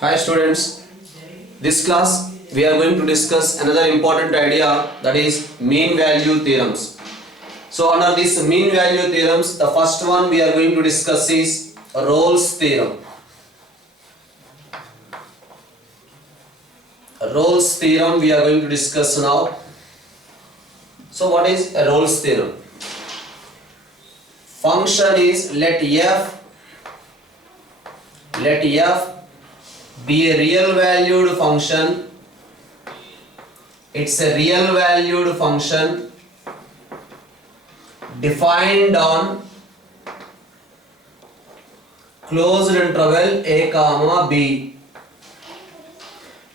Hi students, this class we are going to discuss another important idea, that is mean value theorems. So under this mean value theorems, the first one we are going to discuss is Rolle's theorem. Rolle's theorem we are going to discuss now. So what is a Rolle's theorem? Function is let f be a real valued function. It's a real valued function defined on closed interval a comma b.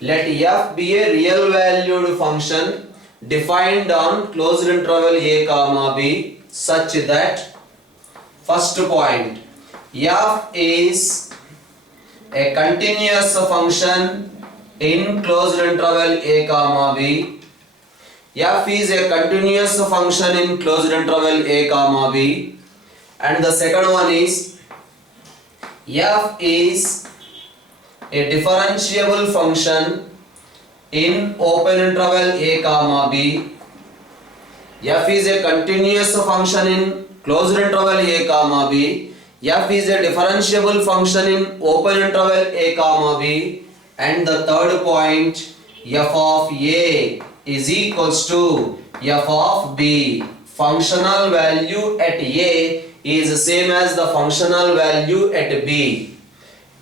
Let f be a real valued function defined on closed interval a comma b such that first point, f is a continuous function in closed interval a comma b. F is a continuous function in closed interval a comma b. And the second one is f is a differentiable function in open interval a comma b. F is a continuous function in closed interval a comma b. F is a differentiable function in open interval a comma b. And the third point, f of a is equals to f of b. Functional value at a is same as the functional value at b.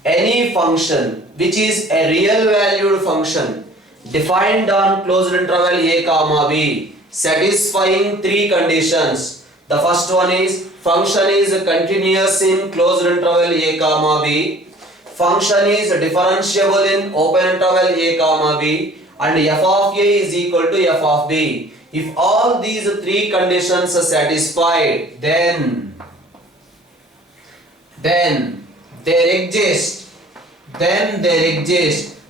Any function which is a real valued function defined on closed interval a comma b satisfying three conditions. The first one is function is continuous in closed interval a comma b, function is differentiable in open interval a comma b, and f of a is equal to f of b. If all these three conditions are satisfied, then there exists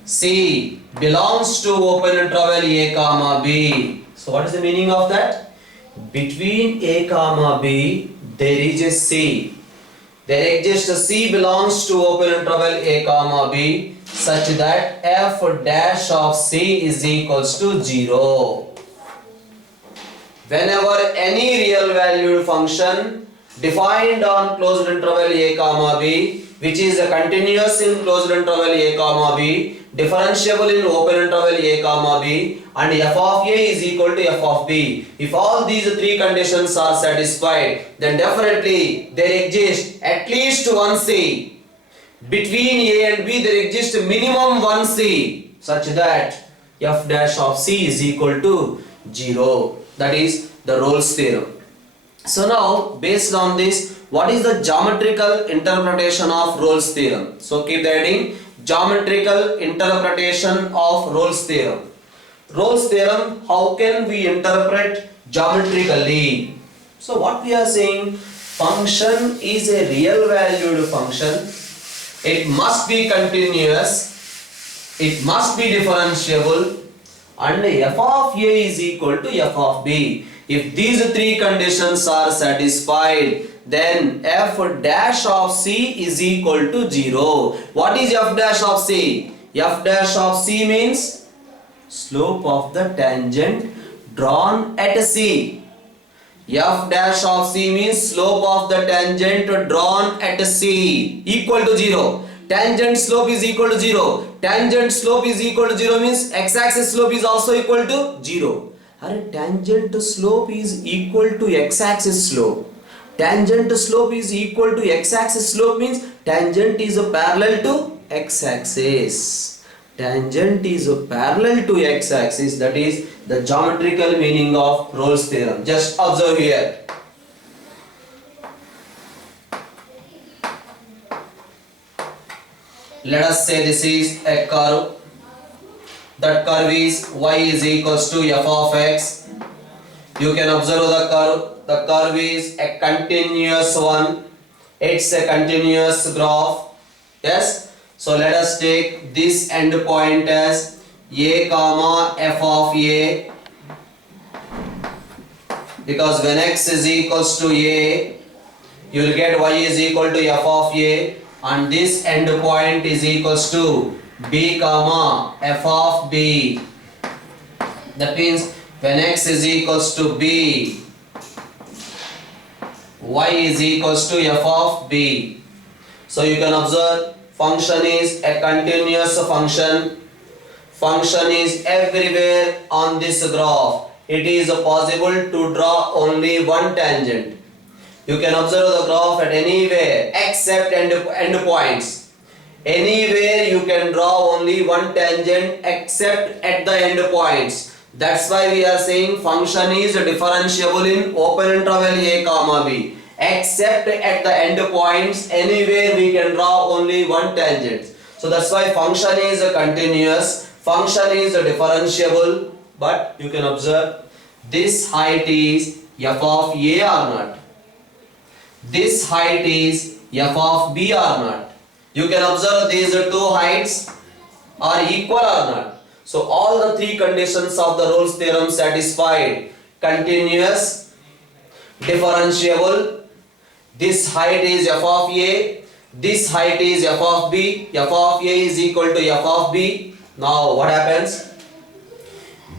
C belongs to open interval a comma b. So what is the meaning of that? Between a comma b there is a C. There exists a C belongs to open interval a comma b such that f dash of C is equals to 0. Whenever any real valued function defined on closed interval a comma b which is a continuous in closed interval a comma b, differentiable in open interval a comma b, and f of a is equal to f of b. If all these three conditions are satisfied, then definitely there exists at least one C. Between a and b there exists minimum one C such that f dash of C is equal to 0. That is the Rolle's theorem. So now based on this, what is the geometrical interpretation of Rolle's theorem? So keep the heading geometrical interpretation of Rolle's theorem. Rolle's theorem, how can we interpret geometrically? So what we are saying, function is a real valued function. It must be continuous, it must be differentiable, and f of a is equal to f of b. If these three conditions are satisfied, then f dash of C is equal to 0. What is f dash of C? F dash of C means slope of the tangent drawn at C. F dash of C means slope of the tangent drawn at C equal to 0. Tangent slope is equal to 0. Tangent slope is equal to 0 means x-axis slope is also equal to 0. Tangent slope is equal to x-axis slope. Tangent slope is equal to x-axis slope means tangent is parallel to x-axis. Tangent is parallel to x-axis. That is the geometrical meaning of Rolle's theorem. Just observe here. Let us say this is a curve. That curve is y is equals to f of x. You can observe the curve. The curve is a continuous one. It's a continuous graph. Yes. So let us take this end point as a comma f of a, because when x is equals to a, you will get y is equal to f of a, and this end point is equals to b comma f of b. That means when x is equals to b, y is equals to f of b. So you can observe function is a continuous function. Function is everywhere on this graph. It is possible to draw only one tangent. You can observe the graph at anywhere except end points. Anywhere you can draw only one tangent except at the end points. That's why we are saying function is differentiable in open interval a comma b. Except at the end points, anywhere we can draw only one tangent. So that's why function is continuous, function is differentiable, but you can observe this height is f of a or not. This height is f of b or not. You can observe these two heights are equal or not. So all the three conditions of the Rolle's theorem satisfied. Continuous, differentiable, this height is f of a, this height is f of b, f of a is equal to f of b. Now what happens?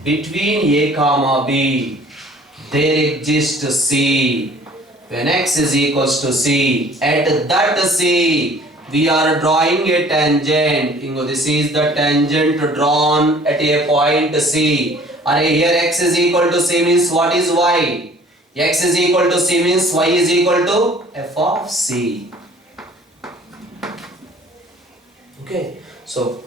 Between a comma b, there exists c. When x is equals to c, at that c, we are drawing a tangent. This is the tangent drawn at a point c. Here x is equal to c means what is y? X is equal to c means y is equal to f of c. Okay, so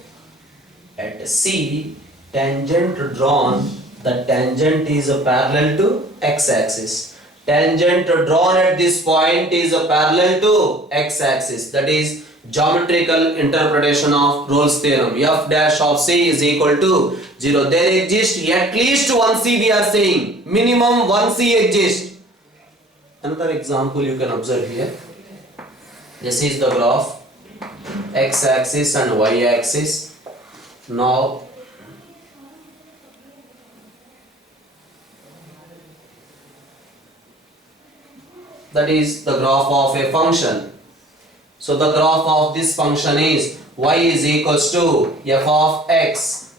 at c, tangent drawn, the tangent is parallel to x-axis. Tangent drawn at this point is parallel to x-axis. That is geometrical interpretation of Rolle's theorem. F dash of c is equal to 0. There exists at least one c, we are saying. Minimum one c exists. Another example you can observe here. This is the graph. X-axis and y-axis. Now that is the graph of a function. So the graph of this function is y is equals to f of x.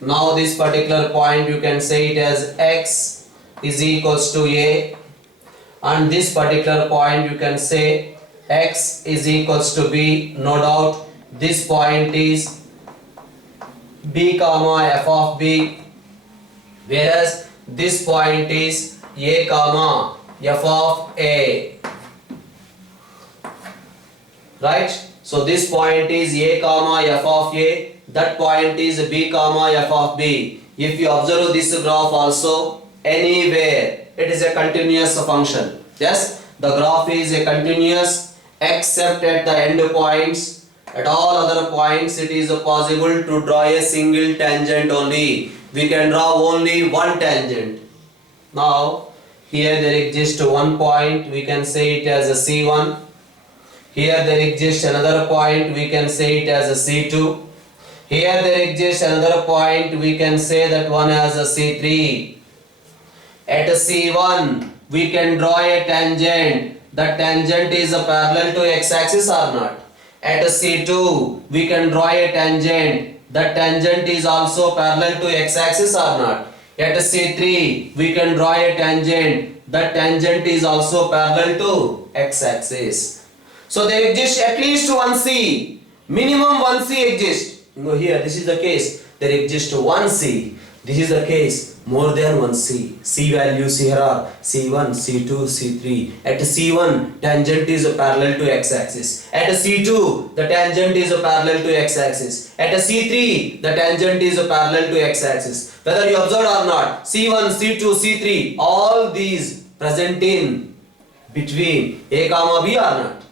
Now this particular point you can say it as x is equals to a, and this particular point you can say x is equals to b. No doubt this point is b comma f of b, whereas this point is a comma f of a, right? So this point is a comma f of a, that point is b comma f of b. If you observe this graph also, anywhere it is a continuous function. Yes, the graph is a continuous except at the end points. At all other points it is possible to draw a single tangent only. We can draw only one tangent. Now here there exists one point, we can say it as a C1. Here there exists another point, we can say it as a C2. Here there exists another point, we can say that one as a C3. At a C1 we can draw a tangent. The tangent is parallel to x-axis or not? At a C2 we can draw a tangent. The tangent is also parallel to x-axis or not? At a C3 we can draw a tangent. The tangent is also parallel to x-axis. So there exists at least one C. Minimum one C exists. Here this is the case. There exists one C. This is the case. More than one C. C values here are C1, C2, C3. At C1 tangent is parallel to x-axis. At C2 the tangent is parallel to x-axis. At C3 the tangent is parallel to x-axis. Whether you observe or not, C1, C2, C3, all these present in between a comma b or not.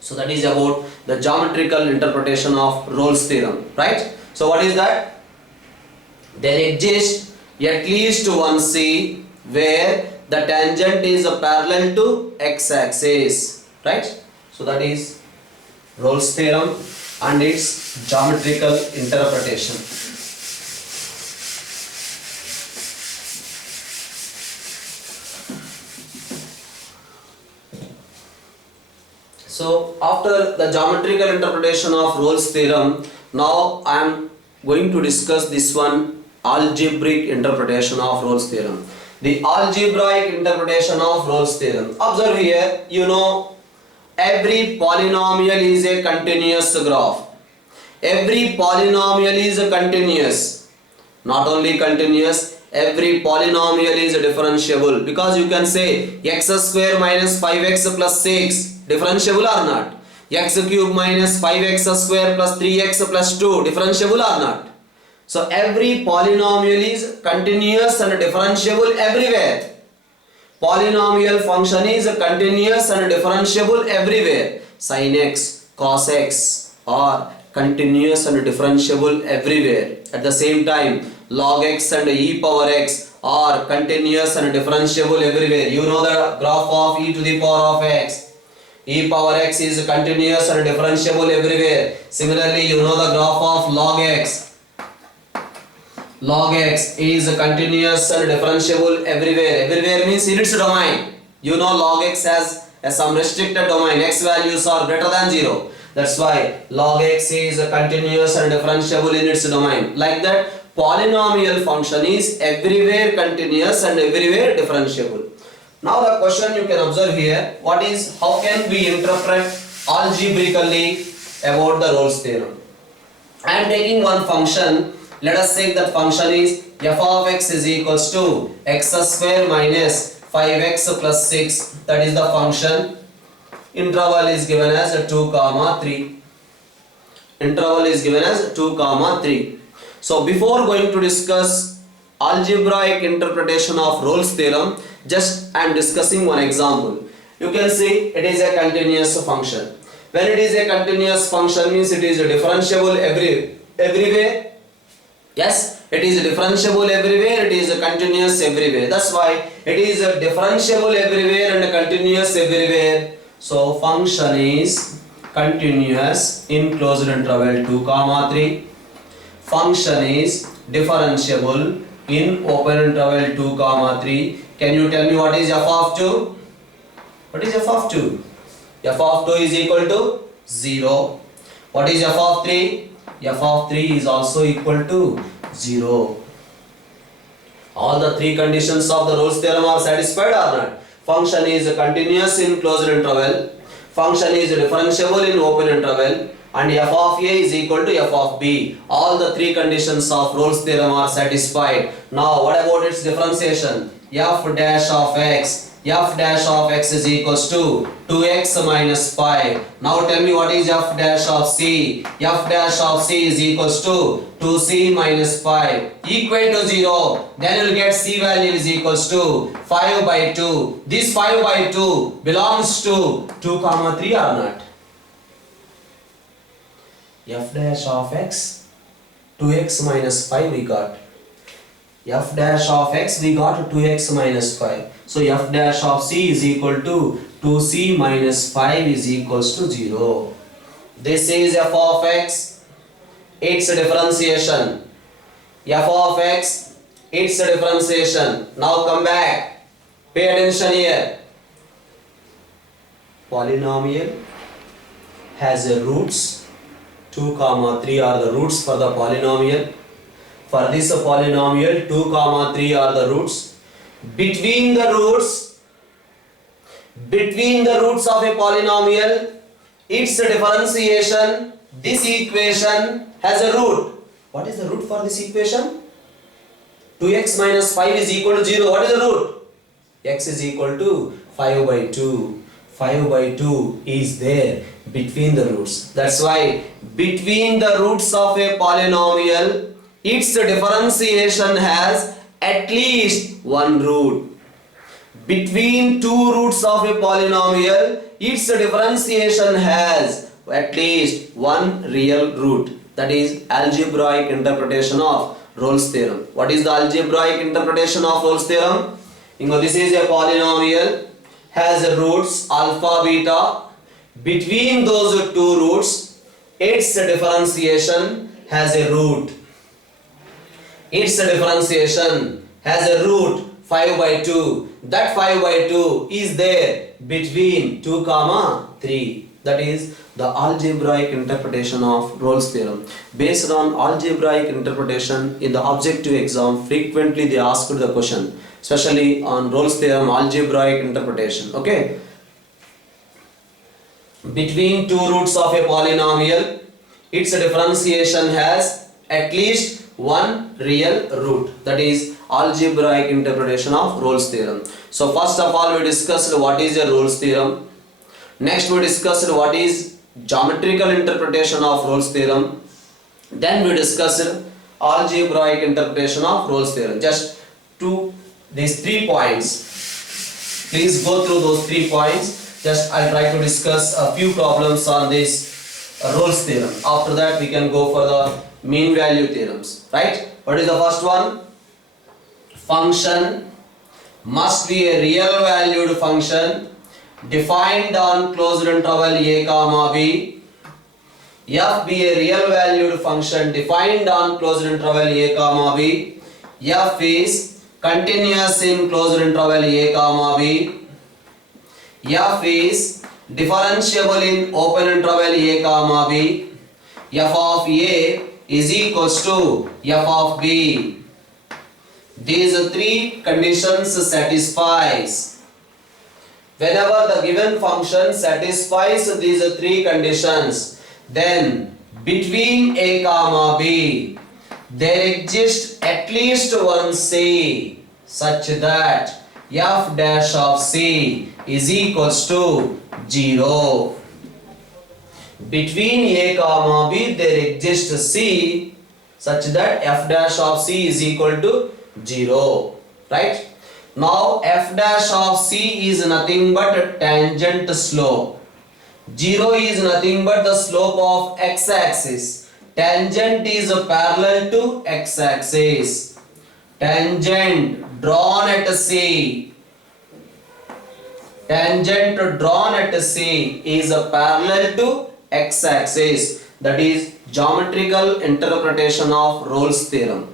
So that is about the geometrical interpretation of Rolle's theorem, right? So what is that? There exists at least one C where the tangent is parallel to x-axis, right? So that is Rolle's theorem and its geometrical interpretation. So after the geometrical interpretation of Rolle's theorem, Now I am going to discuss this one, algebraic interpretation of Rolle's theorem. The algebraic interpretation of Rolle's theorem. Observe here, you know, every polynomial is a continuous graph. Every polynomial is a continuous. Not only continuous, every polynomial is differentiable, because you can say x square minus 5x plus 6 differentiable or not, x cube minus 5x square plus 3x plus 2 differentiable or not. So every polynomial is continuous and differentiable everywhere. Polynomial function is continuous and differentiable everywhere. Sin x, cos x are continuous and differentiable everywhere. At the same time, log x and e power x are continuous and differentiable everywhere. You know the graph of e to the power of x. E power x is continuous and differentiable everywhere. Similarly, you know the graph of log x. Log x is continuous and differentiable everywhere. Everywhere means in its domain. You know log x has some restricted domain. X values are greater than 0. That's why log x is continuous and differentiable in its domain. Like that, polynomial function is everywhere continuous and everywhere differentiable. Now the question you can observe here, what is, how can we interpret algebraically about the Rolle's theorem? I am taking one function. Let us say that function is f of x is equals to x square minus 5x plus 6. That is the function. Interval is given as 2, 3. Interval is given as 2, 3. So before going to discuss algebraic interpretation of Rolle's theorem, just I am discussing one example. You can see it is a continuous function. When it is a continuous function means it is differentiable everywhere. Yes, it is differentiable everywhere, it is continuous everywhere. That's why it is differentiable everywhere and continuous everywhere. So function is continuous in closed interval 2, 3. Function is differentiable in open interval 2, 3. Can you tell me what is f of 2? What is f of 2? F of 2 is equal to 0. What is f of 3? F of 3 is also equal to 0. All the three conditions of the Rolle's theorem are satisfied or not? Function is continuous in closed interval, function is differentiable in open interval, and f of a is equal to f of b. All the three conditions of Rolle's theorem are satisfied. Now what about its differentiation? F dash of x. F dash of x is equals to 2x minus 5. Now tell me what is f dash of c. F dash of c is equals to 2c minus 5. Equate to 0. Then you will get c value is equals to 5 by 2. This 5 by 2 belongs to 2, 3 or not? F dash of x, 2x minus 5 we got. F dash of x we got 2x minus 5. So f dash of c is equal to 2c minus 5 is equals to 0. This is f of x, its differentiation. F of x, its differentiation. Now come back. Pay attention here. Polynomial has a roots. 2, 3 are the roots for the polynomial. For this polynomial 2, 3 are the roots. Between the roots of a polynomial, its differentiation, this equation has a root. What is the root for this equation? 2x minus 5 is equal to 0. What is the root? X is equal to 5 by 2. 5 by 2 is there between the roots. That's why between the roots of a polynomial, its differentiation has at least one root. Between two roots of a polynomial, its differentiation has at least one real root. That is algebraic interpretation of Rolle's theorem. What is the algebraic interpretation of Rolle's theorem? You know, this is a polynomial, has roots alpha, beta. Between those two roots, its differentiation has a root. Its differentiation has a root 5 by 2. That 5 by 2 is there between 2, 3. That is The algebraic interpretation of Rolle's theorem. Based on algebraic interpretation in the objective exam, frequently they asked the question, especially on Rolle's theorem algebraic interpretation. Okay. Between two roots of a polynomial, its differentiation has at least one real root. That is algebraic interpretation of Rolle's theorem. So first of all we discussed what is a Rolle's theorem. Next we discussed what is geometrical interpretation of Rolle's theorem. Then we discussed algebraic interpretation of Rolle's theorem. Just these 3 points. Please go through those 3 points. Just I'll try to discuss a few problems on this Rolle's theorem. After that we can go for the mean value theorems. Right? What is the first one? Function must be a real valued function defined on closed interval a comma b. F be a real valued function defined on closed interval a comma b. F is continuous in closed interval a comma b. F is differentiable in open interval a comma b. F of a is equals to f of b. These 3 conditions satisfies. Whenever the given function satisfies these 3 conditions, then between a comma b there exists at least one c such that f dash of c is equals to 0. Between a comma b there exists c such that f dash of c is equal to 0. Right? Now f dash of c is nothing but tangent slope. 0 is nothing but the slope of x-axis. Tangent is parallel to x-axis. Tangent drawn at C. Tangent drawn at C is parallel to x-axis. That is geometrical interpretation of Rolle's theorem.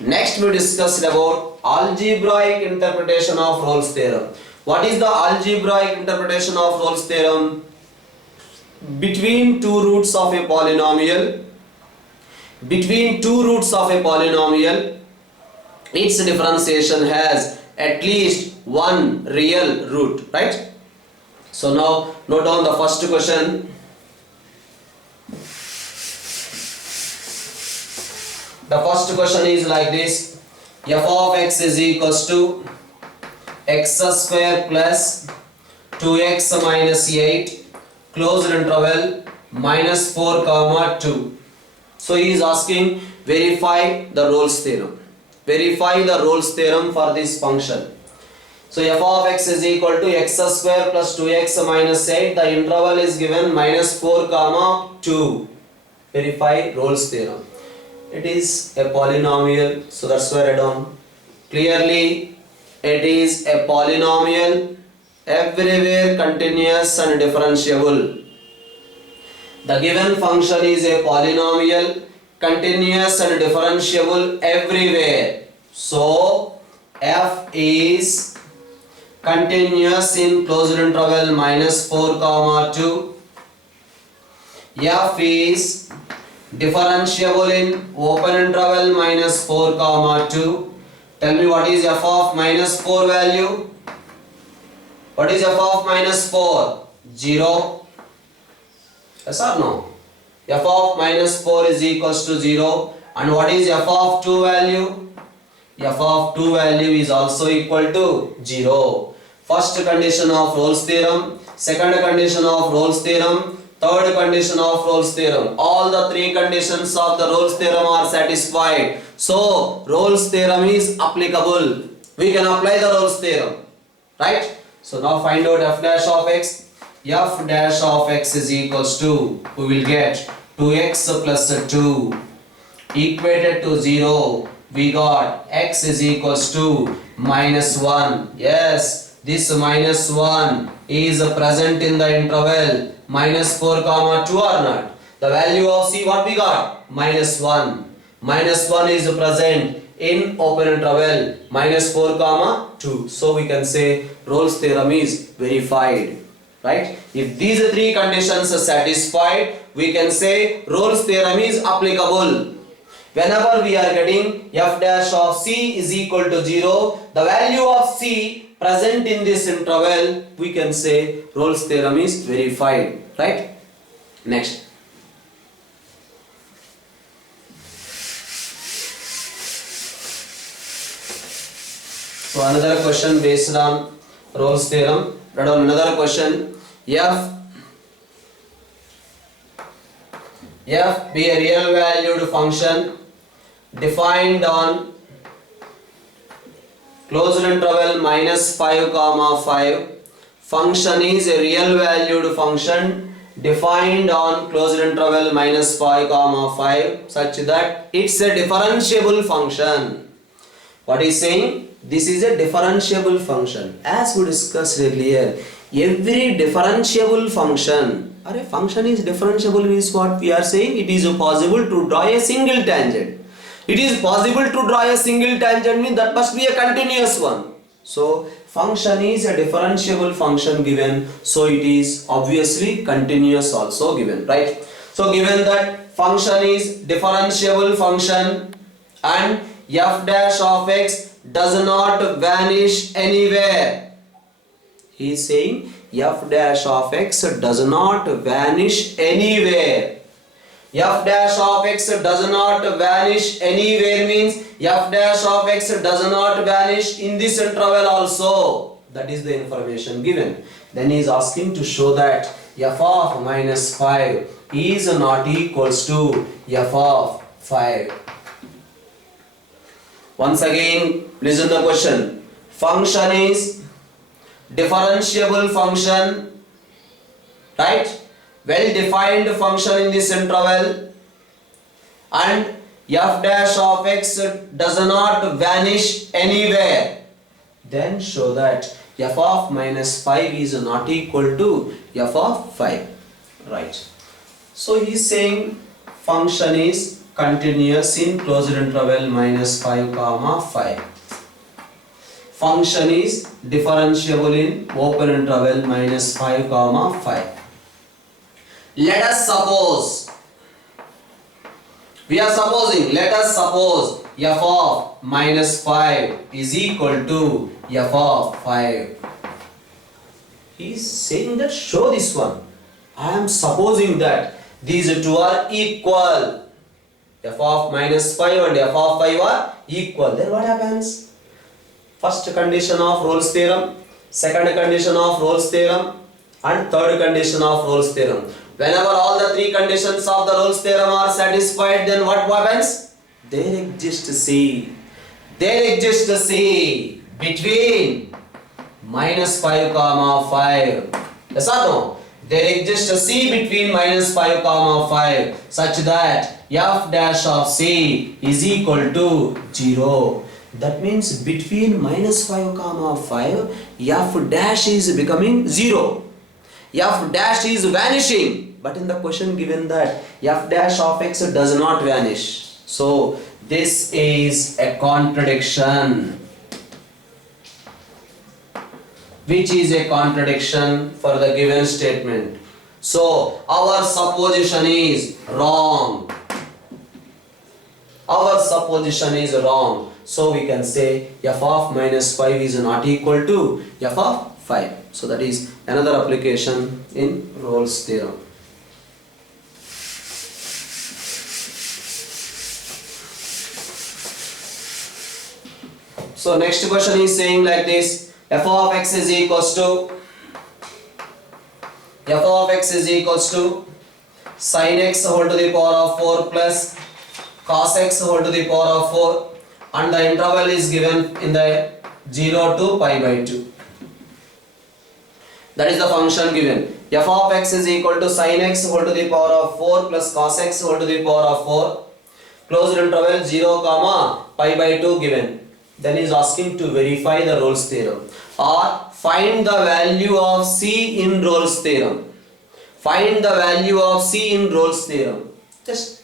Next we discussed about algebraic interpretation of Rolle's theorem. What is the algebraic interpretation of Rolle's theorem? Between two roots of a polynomial, its differentiation has at least one real root, right? So now note down the first question. The first question is like this: f of x is equals to x square plus 2x minus 8 closed interval minus 4 comma 2. So he is asking verify the Rolle's theorem. Verify the Rolle's theorem for this function. So f of x is equal to x square plus 2x minus 8. The interval is given minus 4 comma 2. Verify Rolle's theorem. It is a polynomial, so that's why I down. Clearly it is a polynomial, everywhere continuous and differentiable. The given function is a polynomial, continuous and differentiable everywhere. So f is continuous in closed interval minus 4 comma 2. F is differentiable in open interval minus 4 comma 2. Tell me what is f of minus 4 value? What is f of minus 4? 0. Yes or no? F of minus 4 is equals to 0. And what is f of 2 value? F of 2 value is also equal to 0. First condition of Rolle's theorem, second condition of Rolle's theorem, third condition of Rolle's theorem. All the 3 conditions of the Rolle's theorem are satisfied. So Rolle's theorem is applicable. We can apply the Rolle's theorem. Right? So now find out f dash of x. F dash of x is equals to, we will get 2x plus 2 equated to 0. We got x is equals to minus 1. Yes, this minus 1 is present in the interval minus 4 comma 2 or not? The value of c what we got? Minus 1. Minus 1 is present in open interval minus 4 comma 2. So we can say Rolle's theorem is verified. Right? right? If these three conditions are satisfied, we can say Rolle's theorem is applicable. Whenever we are getting f dash of c is equal to 0, the value of c present in this interval, we can say Rolle's theorem is verified, right? Next. So another question based on Rolle's theorem. Let on another question. F be a real valued function defined on closed interval minus 5 comma 5. Function is a real valued function defined on closed interval minus 5 comma 5 such that it's a differentiable function. What is saying? This is a differentiable function. As we discussed earlier, every differentiable function or a function is differentiable means what we are saying? It is possible to draw a single tangent. It is possible to draw a single tangent means that must be a continuous one. So function is a differentiable function given, so it is obviously continuous also given, right? So given that function is differentiable function and f dash of x does not vanish anywhere. He is saying f dash of x does not vanish anywhere. F dash of x does not vanish anywhere means f dash of x does not vanish in this interval also. That is the information given. Then he is asking to show that f of minus 5 is not equals to f of 5. Once again, listen the question. Function is differentiable function, right? Well defined function in this interval, and f dash of x does not vanish anywhere. Then show that f of minus 5 is not equal to f of 5, right? So he is saying function is continuous in closed interval minus 5 comma 5. Function is differentiable in open interval minus 5 comma 5. Let us suppose, let us suppose f of minus 5 is equal to f of 5. He is saying that show this one. I am supposing that these two are equal. F of minus 5 and f of 5 are equal. Then what happens? First condition of Rolle's theorem, second condition of Rolle's theorem, and third condition of Rolle's theorem. Whenever all the three conditions of the Rolle's theorem are satisfied, then what happens? There exists C. There exists C between minus 5 comma 5. Yes or no? There exists a C between minus 5 comma 5 such that f dash of C is equal to 0. That means between minus 5 comma 5 f dash is becoming 0. F dash is vanishing. But in the question given that f dash of x does not vanish. So this is a contradiction. Which is a contradiction for the given statement. So our supposition is wrong. Our supposition is wrong. So we can say f of minus 5 is not equal to f of 5. So that is another application in Rolle's theorem. So next question is saying like this. F of x is equals to sin x whole to the power of 4 plus cos x whole to the power of 4, and the interval is given in the 0 to pi by 2. That is the function given. F of x is equal to sin x whole to the power of 4 plus cos x whole to the power of 4. Closed interval 0 comma pi by 2 given. Then he is asking to verify the Rolle's theorem or find the value of C in Rolle's theorem. Find the value of C in Rolle's theorem. Just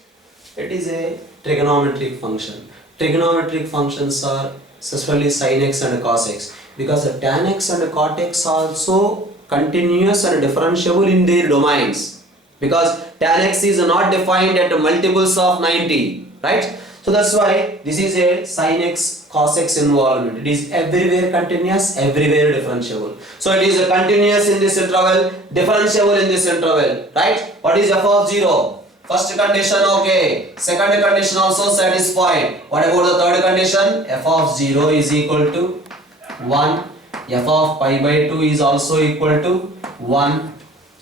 it is a trigonometric function. Trigonometric functions are especially sin x and cos x, because the tan x and cot x also continuous and differentiable in their domains, because tan x is not defined at multiples of 90, right? So that's why this is a sin x cos x involvement. It is everywhere continuous, everywhere differentiable. So it is a continuous in this interval, differentiable in this interval, right? What is f of 0? First condition okay, second condition also satisfied. What about the third condition? F of 0 is equal to 1. F of pi by 2 is also equal to 1.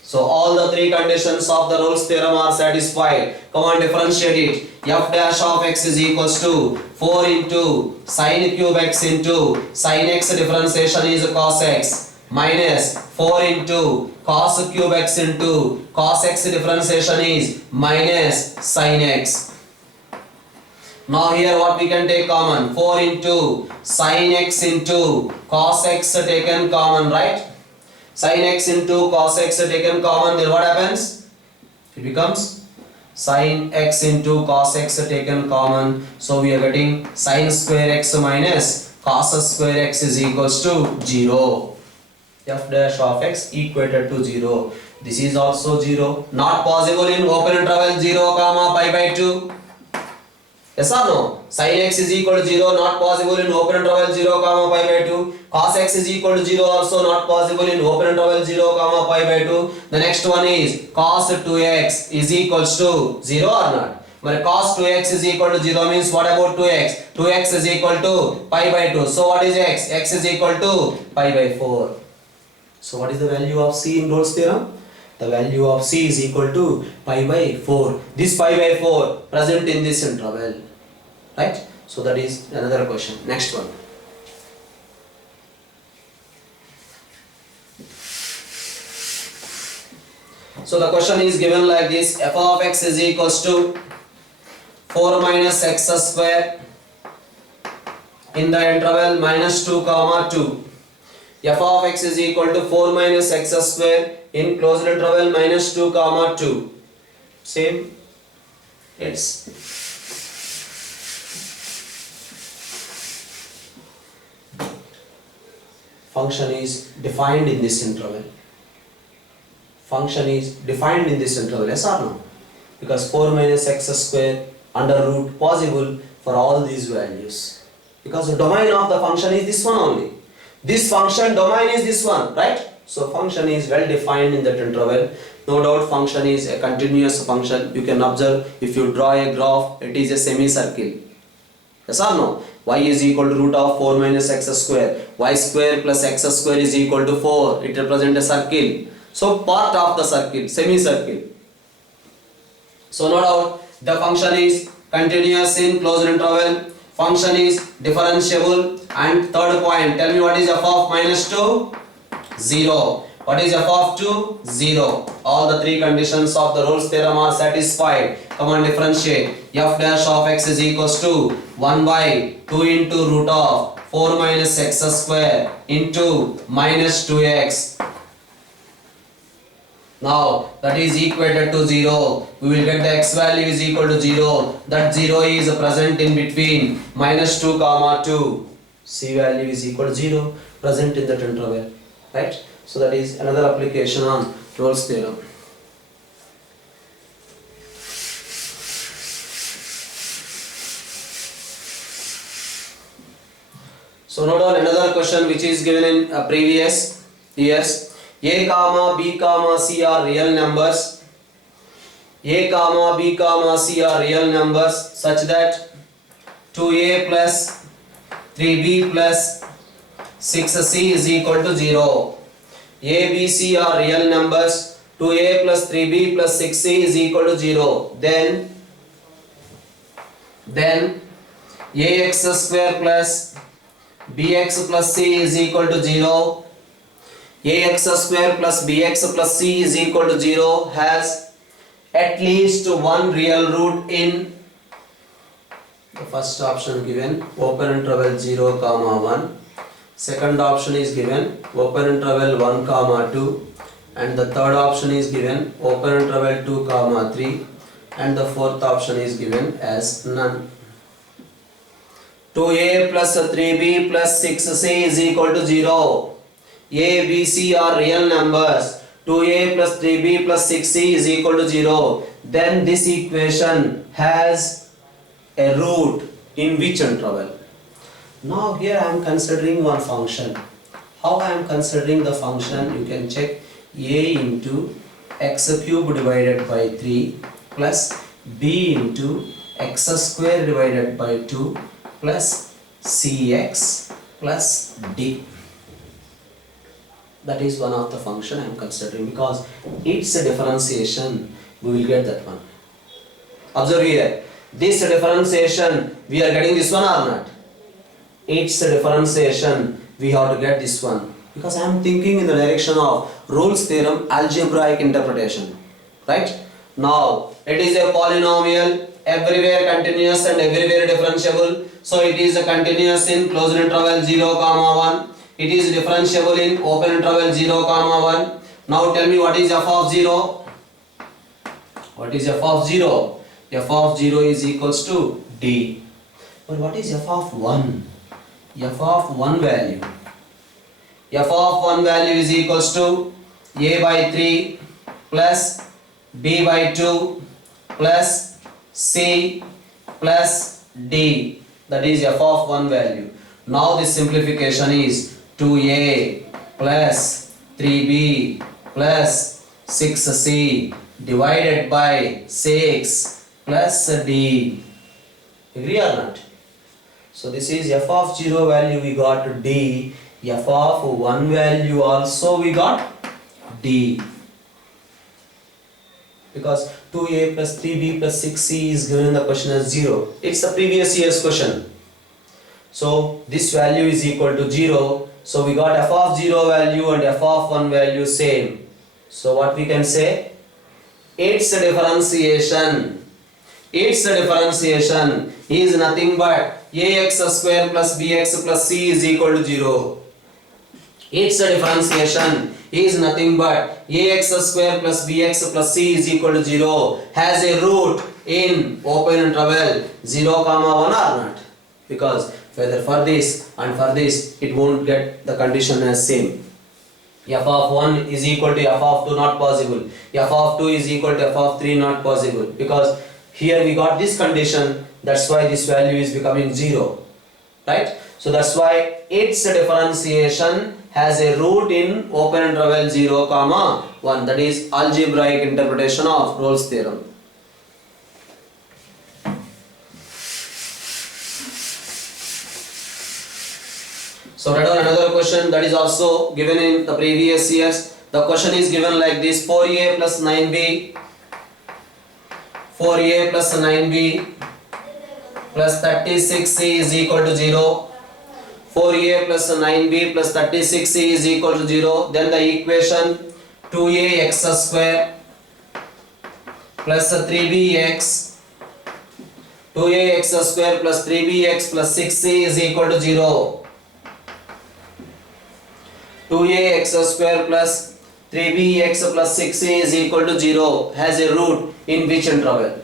So all the three conditions of the Rolle's theorem are satisfied. Come on, differentiate it. F dash of x is equals to 4 into sin cube x into sin x differentiation is cos x minus 4 into cos cube x into cos x differentiation is minus sin x. Now here what we can take common? 4 into sin x into cos x taken common, right? Sin x into cos x taken common, then what happens? It becomes sin x into cos x taken common. So we are getting sin square x minus cos square x is equals to 0. F dash of x equated to 0. This is also 0. Not possible in open interval 0 comma pi by 2. Yes or no? Sin x is equal to 0, not possible in open interval 0 comma pi by 2. Cos x is equal to 0, also not possible in open interval 0 comma pi by 2. The next one is cos 2x is equals to 0 or not? But cos 2x is equal to 0 means what about 2x? 2x is equal to pi by 2. So what is x? X is equal to pi by 4. So what is the value of C in Rolle's theorem? The value of C is equal to pi by 4. This pi by 4 present in this interval, right? So that is another question. Next one. So the question is given like this: f of x is equals to 4 minus x square in the interval minus 2 comma 2. F of x is equal to 4 minus x square in closed interval minus 2 comma 2. Same. Yes. Function is defined in this interval. Function is defined in this interval, yes or no? Because 4 minus x square under root possible for all these values. Because the domain of the function is this one only. This function domain is this one, right? So function is well defined in that interval. No doubt function is a continuous function. You can observe if you draw a graph, it is a semicircle. Yes or no? Y is equal to root of 4 minus x square. Y square plus x square is equal to 4. It represents a circle. So part of the circle, semicircle. So no doubt the function is continuous in closed interval. Function is differentiable. And third point, tell me what is f of minus 2? 0. What is f of 2? 0. All the three conditions of the Rolle's theorem are satisfied. Come on, differentiate. F dash of x is equals to 1 by 2 into root of 4 minus x square into minus 2x. Now that is equated to 0. We will get the x value is equal to 0. That 0 is present in between minus 2 comma 2. C value is equal to 0 present in that interval, right? So that is another application on Rolle's theorem. So note down another question which is given in previous years. A comma B comma C are real numbers. A comma B comma C are real numbers such that 2A plus 3B plus 6C is equal to 0. A, B, C are real numbers. 2A plus 3B plus 6C is equal to 0. Then AX square plus BX plus C is equal to 0. AX square plus BX plus C is equal to 0 has at least one real root in the first option given open interval 0 comma 1. Second option is given open interval 1 comma 2, and the third option is given open interval 2 comma 3, and the fourth option is given as none. 2A plus 3B plus 6C is equal to 0. A, B, C are real numbers, 2A plus 3B plus 6C is equal to 0, then this equation has a root in which interval? Now here I am considering one function. How I am considering the function? You can check. A into x cube divided by 3 plus b into x square divided by 2 plus cx plus d. That is one of the function I am considering because it's a differentiation. We will get that one. Observe here. This differentiation, we are getting this one or not? It's a differentiation. We have to get this one because I am thinking in the direction of Rolle's theorem, algebraic interpretation. Right? Now, it is a polynomial, everywhere continuous and everywhere differentiable. So, it is a continuous in closed interval 0, 1. It is differentiable in open interval 0, 1. Now, tell me what is f of 0? What is f of 0? F of 0 is equals to d. But what is f of 1? F of 1 value. F of 1 value is equals to a by 3 plus b by 2 plus c plus d. That is f of 1 value. Now this simplification is 2a plus 3b plus 6c divided by 6 plus d. Agree or not? So this is f of 0 value we got d, f of 1 value also we got d. Because 2a plus 3b plus 6c is given in the question as 0. It's the previous year's question. So this value is equal to 0. So we got f of 0 value and f of 1 value same. So what we can say? Its differentiation. Its differentiation is nothing but ax square plus bx plus c is equal to 0. Its differentiation is nothing but ax square plus bx plus c is equal to 0 has a root in open interval 0, 1 or not. Because whether for this and for this it won't get the condition as same. F of 1 is equal to f of 2 not possible. F of 2 is equal to f of 3 not possible. Because here we got this condition, that's why this value is becoming 0. Right? So that's why its differentiation has a root in open interval 0, 1. That is algebraic interpretation of Rolle's theorem. So write down another question that is also given in the previous years. The question is given like this: 4a plus 9b, 4a plus 9b plus 36c is equal to 0. 4a plus 9b plus 36c is equal to 0. Then the equation 2ax square plus 3bx, 2ax square plus 3bx plus 6c is equal to 0. 2ax square plus 3bx plus 6c is equal to 0 has a root in which interval?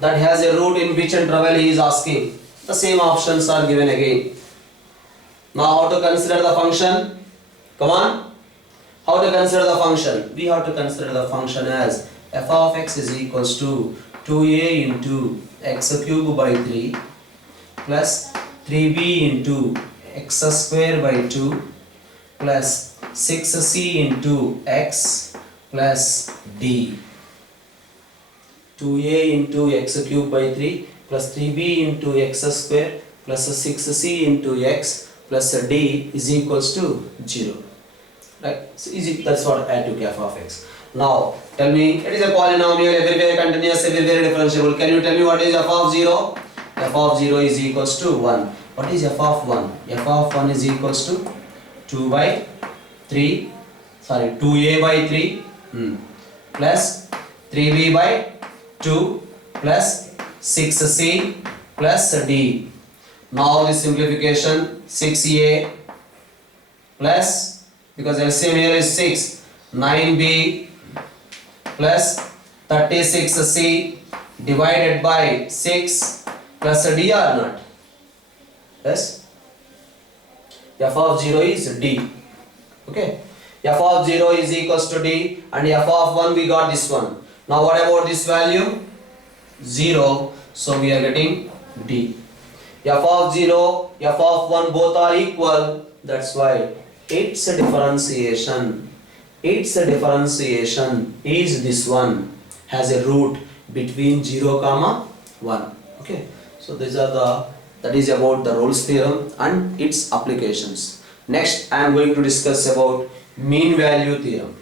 That has a root in which interval he is asking. The same options are given again. Now how to consider the function? Come on. How to consider the function? We have to consider the function as f of x is equals to 2a into x cube by 3 plus 3b into x square by 2 plus 6c into x plus d. 2a into x cube by 3 plus 3b into x square plus 6c into x plus d is equals to 0. Right? So easy. That's what I took f of x. Now tell me, it is a polynomial, everywhere continuous, everywhere differentiable. Can you tell me what is f of 0? F of 0 is equals to 1. What is f of 1? F of 1 is equals to 2a by 3 plus 3b by 2 plus 6c plus d. Now the simplification 6a plus, because LCM here is 6, 9b plus 36c divided by 6 plus d or not? Yes? F of 0 is d. Okay, f of 0 is equals to d and f of 1 we got this one. Now what about this value? 0, so we are getting d. F of 0, f of 1 both are equal, that's why its differentiation is this one, has a root between 0 comma 1. Okay, so these are that is about the Rolle's theorem and its applications. Next I am going to discuss about mean value theorem.